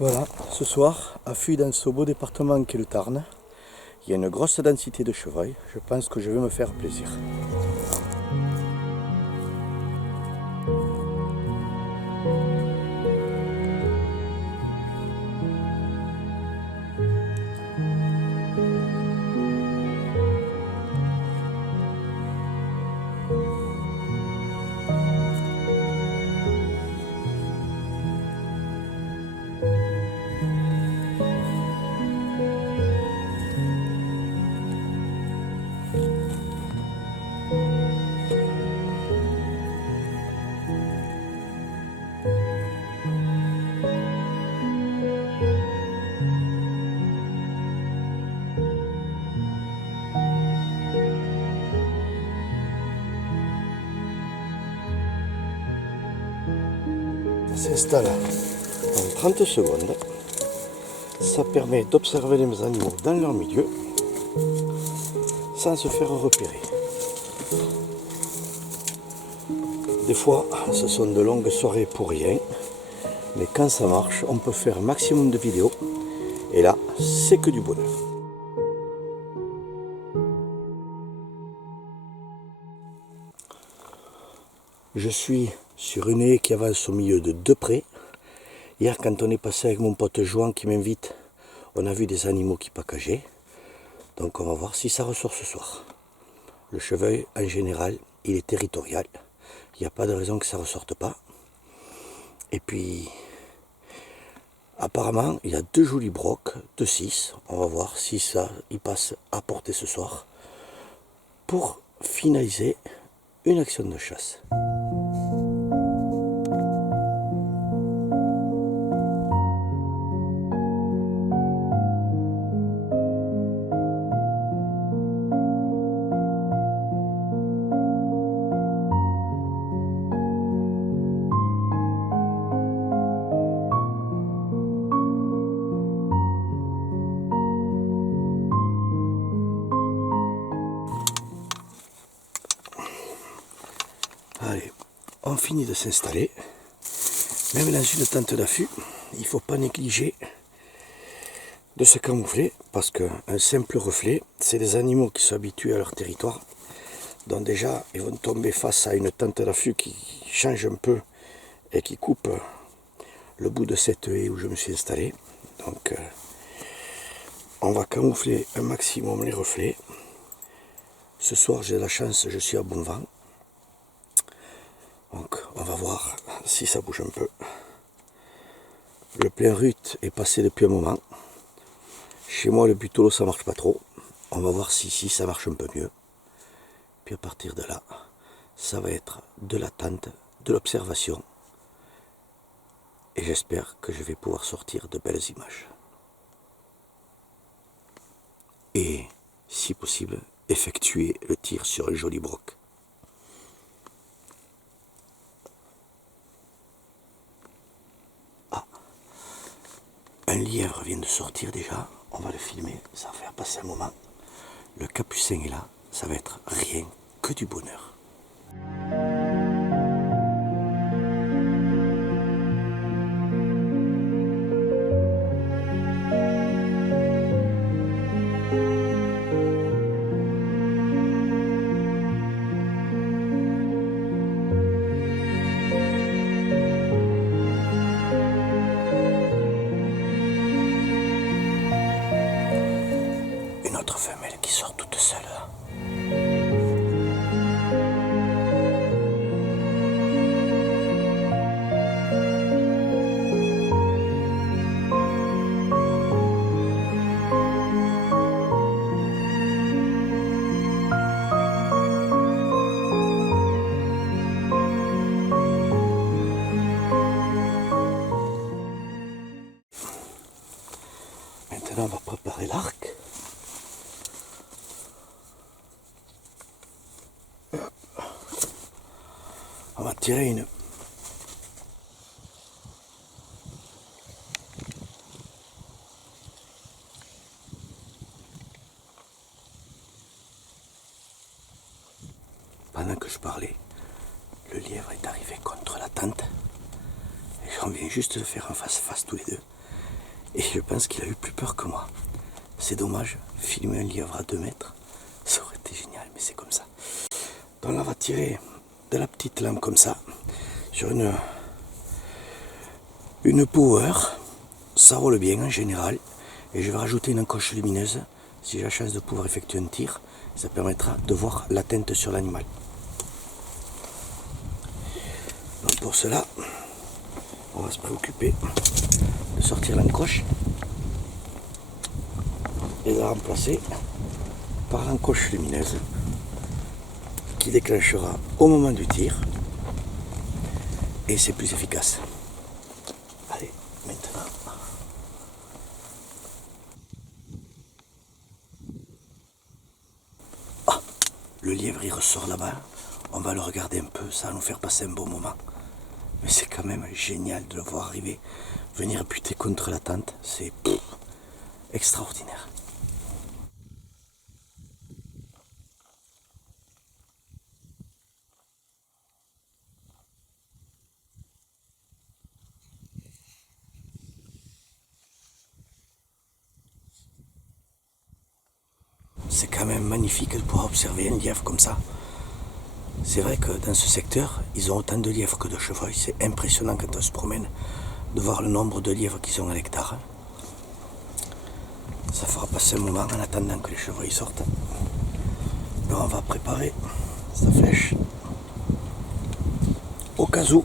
Voilà, ce soir, affût dans ce beau département qu'est le Tarn, il y a une grosse densité de chevreuils. Je pense que je vais me faire plaisir. Ça s'installe en 30 secondes. Ça permet d'observer les animaux dans leur milieu sans se faire repérer. Des fois, ce sont de longues soirées pour rien, mais quand ça marche, on peut faire un maximum de vidéos. Et là, c'est que du bonheur. Je suis sur une haie qui avance au milieu de deux prés. Hier, quand on est passé avec mon pote Joan qui m'invite, on a vu des animaux qui paccageaient. Donc on va voir si ça ressort ce soir. Le chevreuil, en général, il est territorial. Il n'y a pas de raison que ça ne ressorte pas. Et puis, apparemment, il y a deux jolis brocs de 6. On va voir si ça, il passe à portée ce soir pour finaliser une action de chasse. Allez, on finit de s'installer. Même dans une tente d'affût, il ne faut pas négliger de se camoufler parce qu'un simple reflet, c'est des animaux qui sont habitués à leur territoire. Donc déjà, ils vont tomber face à une tente d'affût qui change un peu et qui coupe le bout de cette haie où je me suis installé. Donc on va camoufler un maximum les reflets. Ce soir, j'ai de la chance, je suis à bon vent. Donc on va voir si ça bouge un peu. Le plein rut est passé depuis un moment. Chez moi le butolo ça marche pas trop. On va voir si ici ça marche un peu mieux. Puis à partir de là, ça va être de l'attente, de l'observation. Et j'espère que je vais pouvoir sortir de belles images. Et si possible, effectuer le tir sur un joli broc. Un lièvre vient de sortir déjà, on va le filmer, ça va faire passer un moment. Le capucin est là, ça va être rien que du bonheur. Une autre femelle qui sort toute seule. Maintenant, on va préparer l'arc. On va tirer une. Pendant que je parlais, le lièvre est arrivé contre la tente. Et on vient juste de faire en face à face tous les deux. Et je pense qu'il a eu plus peur que moi. C'est dommage, filmer un lièvre à 2 mètres, ça aurait été génial, mais c'est comme ça. Donc là, on va tirer de la petite lame comme ça, sur une power. Ça roule bien en général. Et je vais rajouter une encoche lumineuse, si j'ai la chance de pouvoir effectuer un tir. Ça permettra de voir l'atteinte sur l'animal. Donc pour cela, on va se préoccuper de sortir l'encoche et de la remplacer par l'encoche lumineuse qui déclenchera au moment du tir et c'est plus efficace. Allez, maintenant. Ah, le lièvre il ressort là-bas. On va le regarder un peu, ça va nous faire passer un bon moment. Mais c'est quand même génial de le voir arriver, venir buter contre la tente, c'est extraordinaire. C'est quand même magnifique de pouvoir observer un lièvre comme ça. C'est vrai que dans ce secteur, ils ont autant de lièvres que de chevreuils. C'est impressionnant quand on se promène de voir le nombre de lièvres qu'ils ont à l'hectare. Ça fera passer un moment en attendant que les chevreuils sortent. Alors on va préparer sa flèche au cas où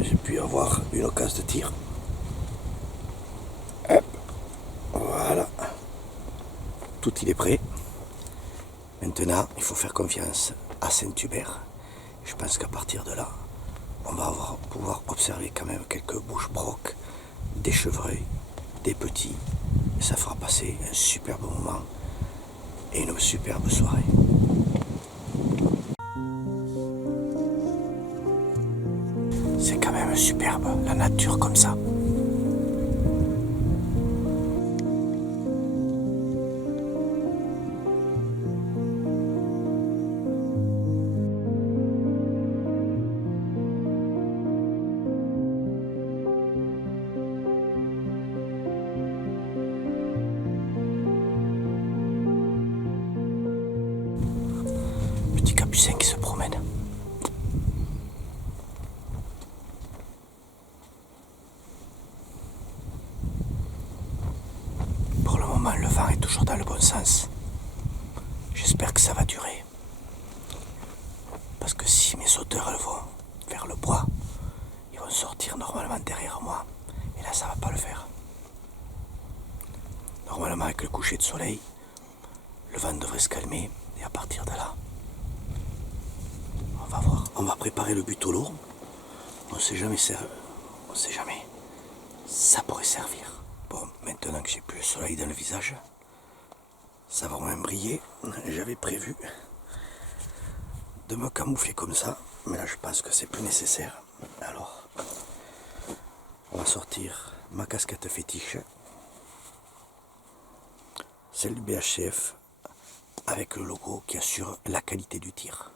j'ai pu avoir une occasion de tir. Hop, voilà. Tout il est prêt. Maintenant, il faut faire confiance à Saint-Hubert. Je pense qu'à partir de là, on va pouvoir observer quand même quelques bouches brocs, des chevreuils, des petits. Et ça fera passer un superbe moment et une superbe soirée. C'est quand même superbe, la nature comme ça. Petit capucin qui se promène. Pour le moment, le vent est toujours dans le bon sens. J'espère que ça va durer. Parce que si mes sauteurs vont vers le bois, ils vont sortir normalement derrière moi. Et là, ça va pas le faire. Normalement, avec le coucher de soleil, le vent devrait se calmer. Et à partir de là, on va voir. On va préparer le buteau lourd. On sait jamais. On sait jamais. Ça pourrait servir. Bon, maintenant que j'ai plus le soleil dans le visage, ça va moins briller. J'avais prévu de me camoufler comme ça, mais là je pense que c'est plus nécessaire. Alors, on va sortir ma casquette fétiche, celle du BHCF, avec le logo qui assure la qualité du tir.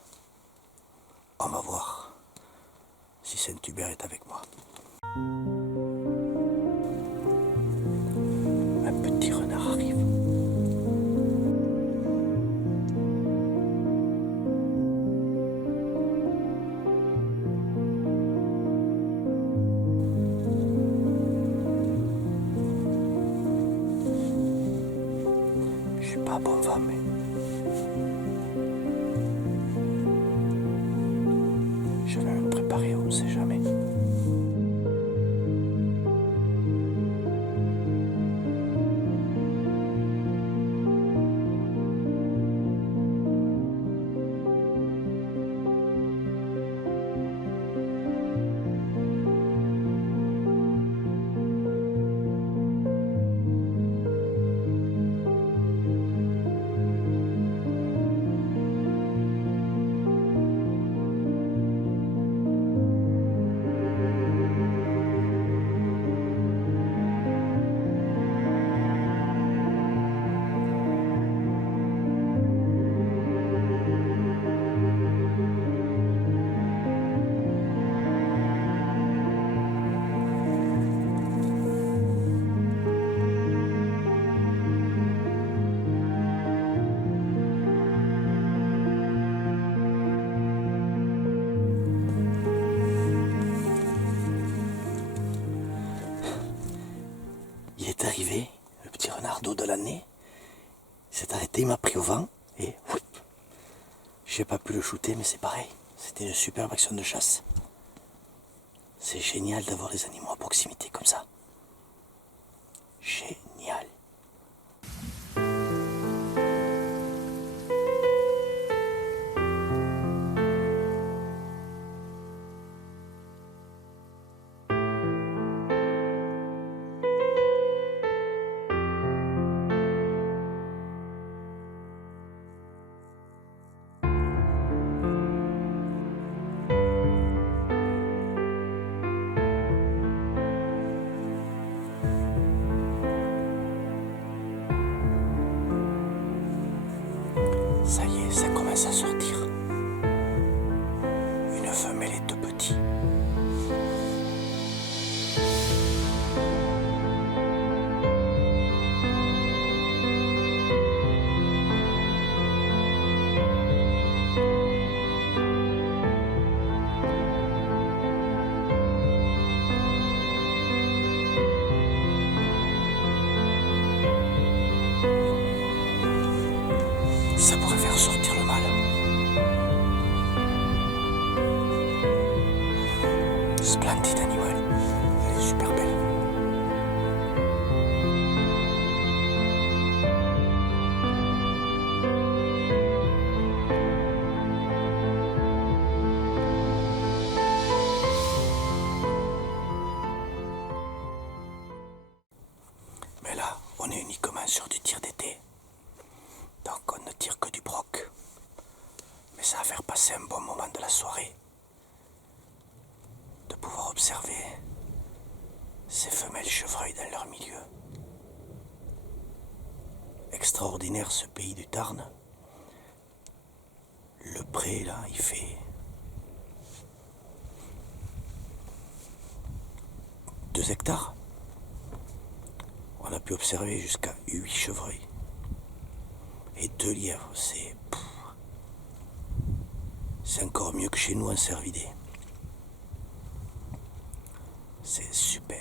On va voir si Saint-Hubert est avec moi. Un petit renard arrive. Je suis pas bon vent, mais je vais me préparer, on ne sait jamais. d'eau de l'année. Il s'est arrêté, il m'a pris au vent et j'ai pas pu le shooter, mais c'est pareil. C'était une superbe action de chasse. C'est génial d'avoir les animaux à proximité comme ça. Génial. Ça y est, ça commence à sortir. Une femelle est tout petit. Ça pourrait faire sortir le mâle. Splendide animal. Elle est super belle. Mais là, on est uniquement sur du tir d'été. Donc on ne tire que du broc. Mais ça va faire passer un bon moment de la soirée. De pouvoir observer ces femelles chevreuils dans leur milieu. Extraordinaire ce pays du Tarn. Le pré là, il fait 2 hectares. On a pu observer jusqu'à 8 chevreuils. Et 2 lièvres, c'est encore mieux que chez nous en cervidé. C'est super.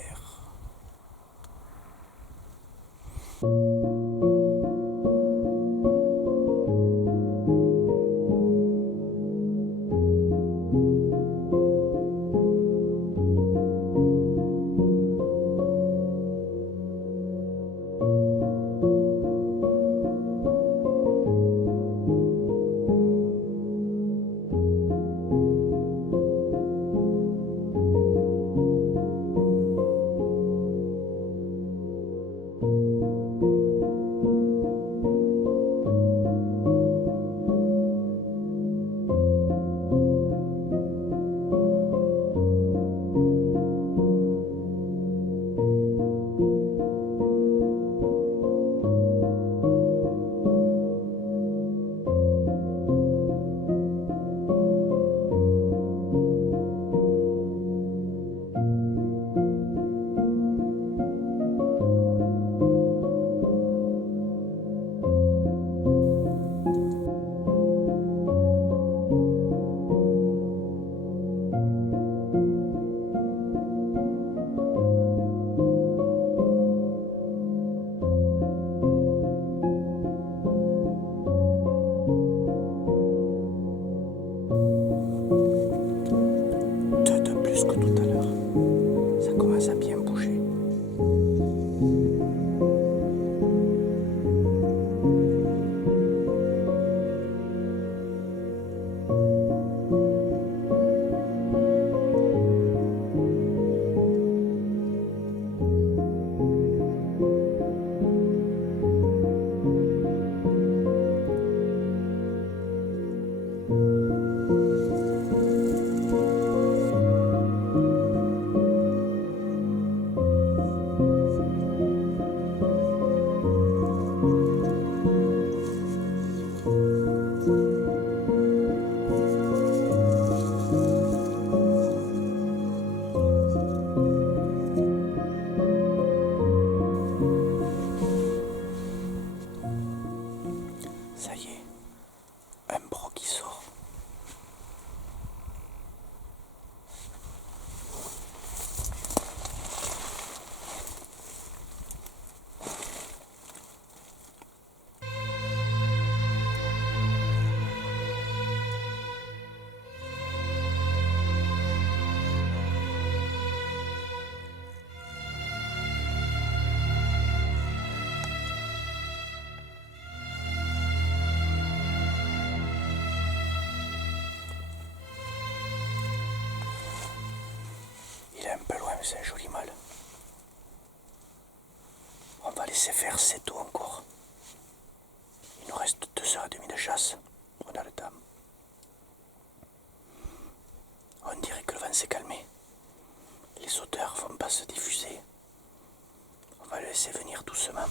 Plus que tout à l'heure. Ça commence à bien bouger. c'est un joli mâle. On va laisser faire, c'est tôt encore. Il nous reste 2h30 de chasse. On a le temps. On dirait que le vent s'est calmé. Les odeurs vont pas se diffuser. On va le laisser venir doucement.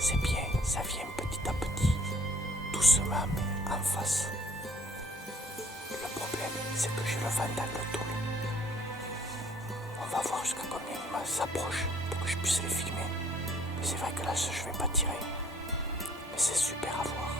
C'est bien, ça vient petit à petit, doucement mais en face. Le problème, c'est que j'ai le vent dans le dos. On va voir jusqu'à combien il s'approche pour que je puisse les filmer. Mais c'est vrai que là, je vais pas tirer. Mais c'est super à voir.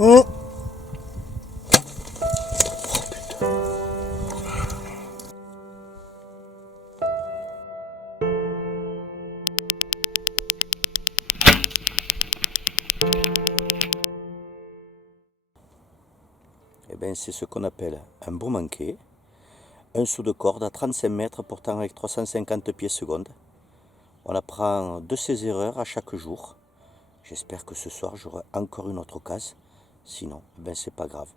Oh. Eh bien, c'est ce qu'on appelle un beau manqué. Un saut de corde à 35 mètres portant avec 350 pieds secondes. On apprend de ses erreurs à chaque jour. J'espère que ce soir j'aurai encore une autre occasion. Sinon, ben c'est pas grave.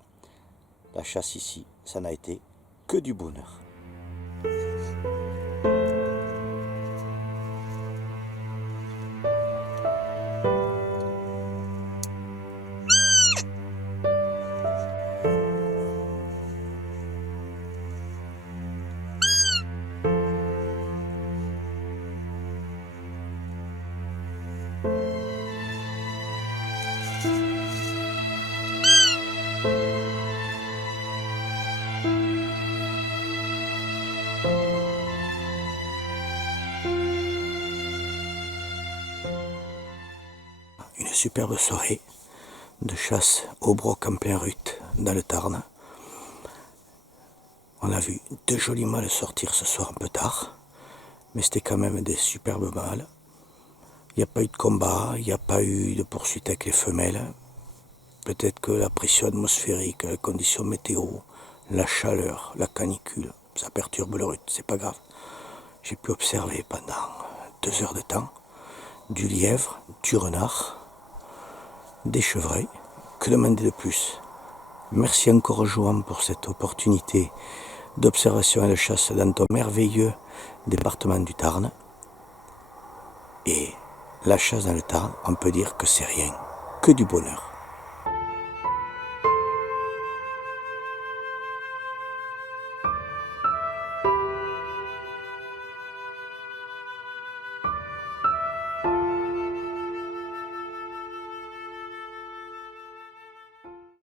La chasse ici, ça n'a été que du bonheur. Une superbe soirée de chasse au broc en plein rut dans le Tarn. On a vu deux jolis mâles sortir ce soir un peu tard, mais c'était quand même des superbes mâles. Il n'y a pas eu de combat, il n'y a pas eu de poursuite avec les femelles. Peut-être que la pression atmosphérique, les conditions météo, la chaleur, la canicule, ça perturbe le rut, c'est pas grave. J'ai pu observer pendant 2 heures de temps du lièvre, du renard, des chevreuils. Que demander de plus? Merci encore Johan pour cette opportunité d'observation et de chasse dans ton merveilleux département du Tarn. Et la chasse dans le Tarn, on peut dire que c'est rien que du bonheur.